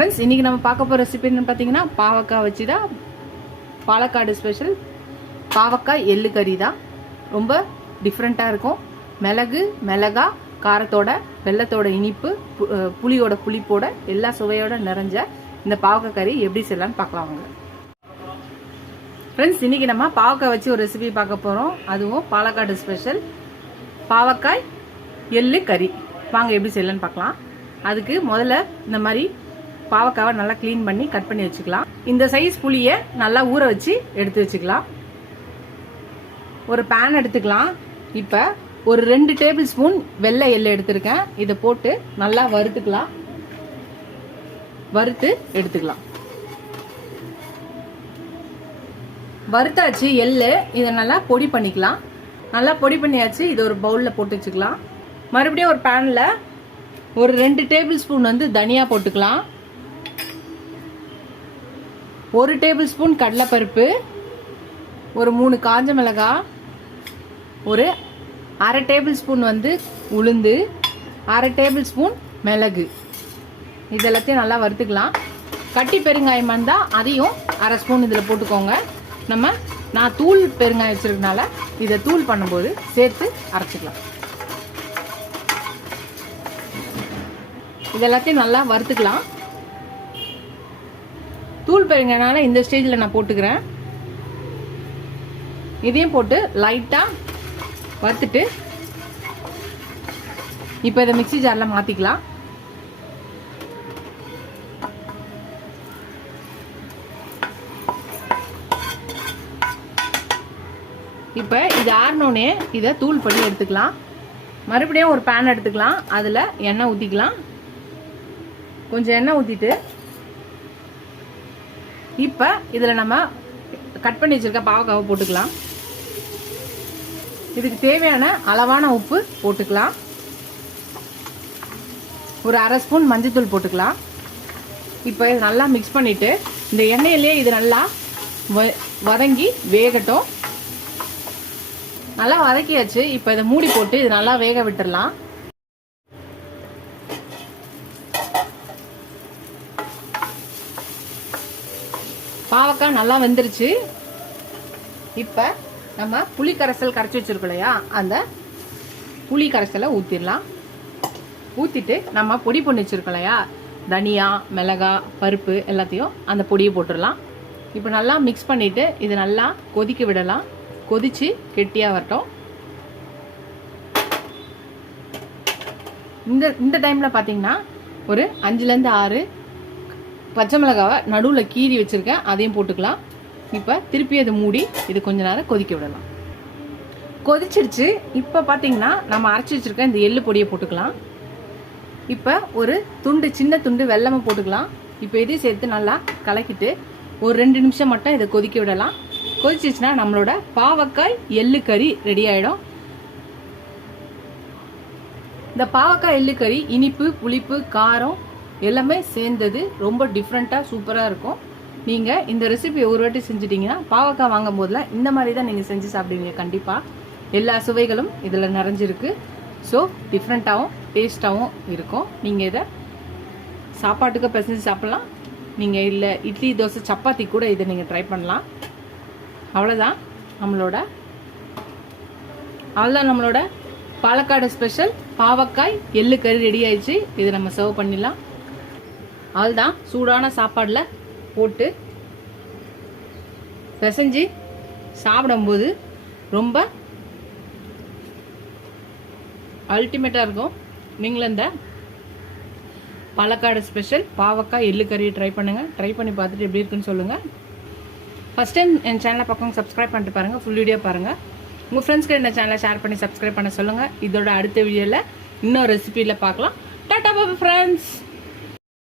Friends, இன்றைக்கி நம்ம பார்க்க போகிற ரெசிபி என்னன்னு பார்த்தீங்கன்னா, பாவக்காய் வச்சு தான் பாலக்காடு ஸ்பெஷல் பாவக்காய் எள்ளு கறி தான். ரொம்ப டிஃப்ரெண்ட்டாக இருக்கும். மிளகா காரத்தோட, வெள்ளத்தோட இனிப்பு, புளியோட புளிப்போட, எல்லா சுவையோட நிறைஞ்ச இந்த பாவக்காய் கறி எப்படி செய்யலான்னு பார்க்கலாம் வாங்க. ஃப்ரெண்ட்ஸ், இன்றைக்கி நம்ம பாவக்காய் வச்சு ஒரு ரெசிபி பார்க்க போகிறோம். அதுவும் பாலக்காடு ஸ்பெஷல் பாவக்காய் எள்ளு கறி. வாங்க எப்படி செய்யலான்னு பார்க்கலாம். அதுக்கு முதல்ல இந்த மாதிரி பாவக்காவை நல்லா க்ளீன் பண்ணி கட் பண்ணி வச்சுக்கலாம். இந்த சைஸ் புளியை நல்லா ஊற வச்சு எடுத்து வச்சுக்கலாம். ஒரு பேன் எடுத்துக்கலாம். இப்போ ஒரு 2 டேபிள் ஸ்பூன் வெள்ளை எள்ளு எடுத்துருக்கேன். இதை போட்டு நல்லா வறுத்து எடுத்துக்கலாம். வறுத்தாச்சு எள்ளு. இதை நல்லா பொடி பண்ணிக்கலாம். நல்லா பொடி பண்ணியாச்சு. இது ஒரு பவுலில் போட்டு வச்சுக்கலாம். மறுபடியும் ஒரு பேனில் ஒரு 2 டேபிள் ஸ்பூன் தனியா போட்டுக்கலாம். 1 டேபிள் ஸ்பூன் கடலைப்பருப்பு, ஒரு 3 காஞ்ச மிளகாய், ஒரு அரை டேபிள் ஸ்பூன் உளுந்து, அரை டேபிள் ஸ்பூன் மிளகு. இதெல்லாத்தையும் நல்லா வறுத்துக்கலாம். கட்டி பெருங்காயம் இருந்தால் அதையும் அரை ஸ்பூன் இதில் போட்டுக்கோங்க. நான் தூள் பெருங்காயம் வச்சிருக்கனால இதை தூள் பண்ணும்போது சேர்த்து அரைச்சிக்கலாம். இதெல்லாத்தையும் நல்லா வறுத்துக்கலாம். தூள் பெருங்காயனால இந்த ஸ்டேஜில் நான் போட்டுக்கிறேன். இதையும் போட்டு லைட்டாக வறுத்துட்டு இப்போ இதை மிக்ஸி ஜாரில் மாற்றிக்கலாம். இப்போ இது ஆறினோடனே இதை தூள் பண்ணி எடுத்துக்கலாம். மறுபடியும் ஒரு பேன் எடுத்துக்கலாம். அதில் எண்ணெய் ஊற்றிக்கலாம். கொஞ்சம் எண்ணெய் ஊற்றிட்டு இப்போ இதில் நம்ம கட் பண்ணி வச்சிருக்க பாவக்காவை போட்டுக்கலாம். இதுக்கு தேவையான அளவான உப்பு போட்டுக்கலாம். ஒரு அரை ஸ்பூன் மஞ்சத்தூள் போட்டுக்கலாம். இப்போ இது நல்லா மிக்ஸ் பண்ணிவிட்டு இந்த எண்ணெயிலே இது நல்லா வதங்கி வேகட்டும். நல்லா வதக்கியாச்சு. இப்போ இதை மூடி போட்டு இது நல்லா வேக விட்டுடலாம். பாவக்காய் நல்லா வெந்துருச்சு. இப்போ நம்ம புளி கரைசல் கரைச்சி வச்சிருக்கோம் இல்லையா, அந்த புளி கரைசலை ஊற்றிடலாம். ஊற்றிட்டு நம்ம பொடி பண்ணி வச்சிருக்கோம் இல்லையா, தனியா, மிளகா, பருப்பு எல்லாத்தையும் அந்த பொடியை போட்டுடலாம். இப்போ நல்லா மிக்ஸ் பண்ணிவிட்டு இது நல்லா கொதிக்க விடலாம். கொதித்து கெட்டியாக வரட்டும். இந்த டைமில் பார்த்தீங்கன்னா ஒரு 5லேருந்து 6 பச்சை மிளகாவை நடுவில் கீறி வச்சுருக்கேன். அதையும் போட்டுக்கலாம். இப்போ திருப்பி அதை மூடி இது கொஞ்ச நேரம் கொதிக்க விடலாம். கொதிச்சிடுச்சு. இப்போ பார்த்தீங்கன்னா நம்ம அரைச்சி வச்சுருக்க இந்த எள்ளு பொடியை போட்டுக்கலாம். இப்போ ஒரு சின்ன துண்டு வெல்லமாக போட்டுக்கலாம். இப்போ இதையும் சேர்த்து நல்லா கலக்கிட்டு ஒரு 2 நிமிஷம் மட்டும் இதை கொதிக்க விடலாம். கொதிச்சிச்சுன்னா நம்மளோட பாவக்காய் எள்ளு கறி ரெடி ஆகிடும். இந்த பாவக்காய் எள்ளு கறி இனிப்பு, புளிப்பு, காரம் எல்லாமே சேர்ந்தது. ரொம்ப டிஃப்ரெண்ட்டாக சூப்பராக இருக்கும். நீங்கள் இந்த ரெசிபி ஒரு வாட்டி செஞ்சுட்டிங்கன்னா பாவக்காய் வாங்கும் போதெல்லாம் இந்த மாதிரி தான் நீங்கள் செஞ்சு சாப்பிடுவீங்க. கண்டிப்பாக எல்லா சுவைகளும் இதில் நிறைஞ்சிருக்கு. ஸோ டிஃப்ரெண்ட்டாகவும் டேஸ்ட்டாகவும் இருக்கும். நீங்கள் இதை சாப்பாட்டுக்கு பிசைஞ்சு சாப்பிட்லாம். நீங்கள் இல்லை இட்லி, தோசை, சப்பாத்தி கூட இதை நீங்கள் ட்ரை பண்ணலாம். அவ்வளோதான் நம்மளோட பாலக்காடு ஸ்பெஷல் பாவக்காய் எள்ளு கறி ரெடி ஆயிடுச்சு. இதை நம்ம சர்வ் பண்ணிடலாம். அதுதான் சூடான சாப்பாடில் போட்டு பிசைஞ்சு சாப்பிடும்போது ரொம்ப அல்டிமேட்டாக இருக்கும். நீங்களும் இந்த பாலக்காடு ஸ்பெஷல் பாவக்காய் எள்ளு கறியை ட்ரை பண்ணுங்கள். ட்ரை பண்ணி பார்த்துட்டு எப்படி இருக்குன்னு சொல்லுங்கள். ஃபஸ்ட் டைம் என் சேனலை பக்கம் சப்ஸ்கிரைப் பண்ணிட்டு பாருங்கள். ஃபுல் வீடியோ பாருங்கள். உங்கள் ஃப்ரெண்ட்ஸ்க்கு இந்த சேனலை ஷேர் பண்ணி சப்ஸ்கிரைப் பண்ண சொல்லுங்கள். இதோட அடுத்த வீடியோவில் இன்னொரு ரெசிபியில் பார்க்கலாம். Tata bye friends.